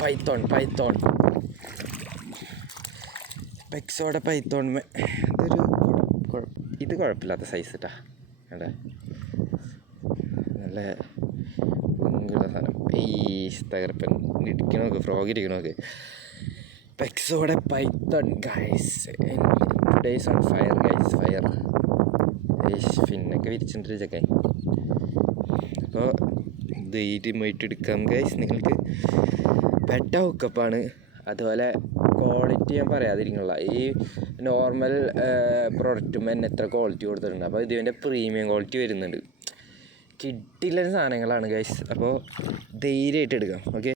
Python പെക്സോടെ Python ഇത് കുഴപ്പമില്ലാത്ത size കേട്ടാ. അതെ, നല്ല ഭയങ്കര സാധനം. ഈ തകർപ്പൻ ഇരിക്കണോക്ക്, ഫ്രോഗ് ഇരിക്കണോക്ക്. പെക്സോടെ python guys, days on fire guys, fire. പിന്നൊക്കെ വിരിച്ചിട്ടുണ്ട് ചക്കെ. അപ്പോൾ ധൈര്യമായിട്ട് എടുക്കാം ഗൈസ്. നിങ്ങൾക്ക് ബെറ്റ ഹുക്കപ്പാണ്. അതുപോലെ ക്വാളിറ്റി ഞാൻ പറയാതിരിക്കണില്ല. ഈ നോർമൽ പ്രൊഡക്റ്റും തന്നെ എത്ര ക്വാളിറ്റി കൊടുത്തിട്ടുണ്ട്. അപ്പോൾ ഇതിൻ്റെ പ്രീമിയം ക്വാളിറ്റി വരുന്നുണ്ട്. കിട്ടില്ല സാധനങ്ങളാണ് ഗൈസ്. അപ്പോൾ ധൈര്യമായിട്ട് എടുക്കാം. ഓക്കെ.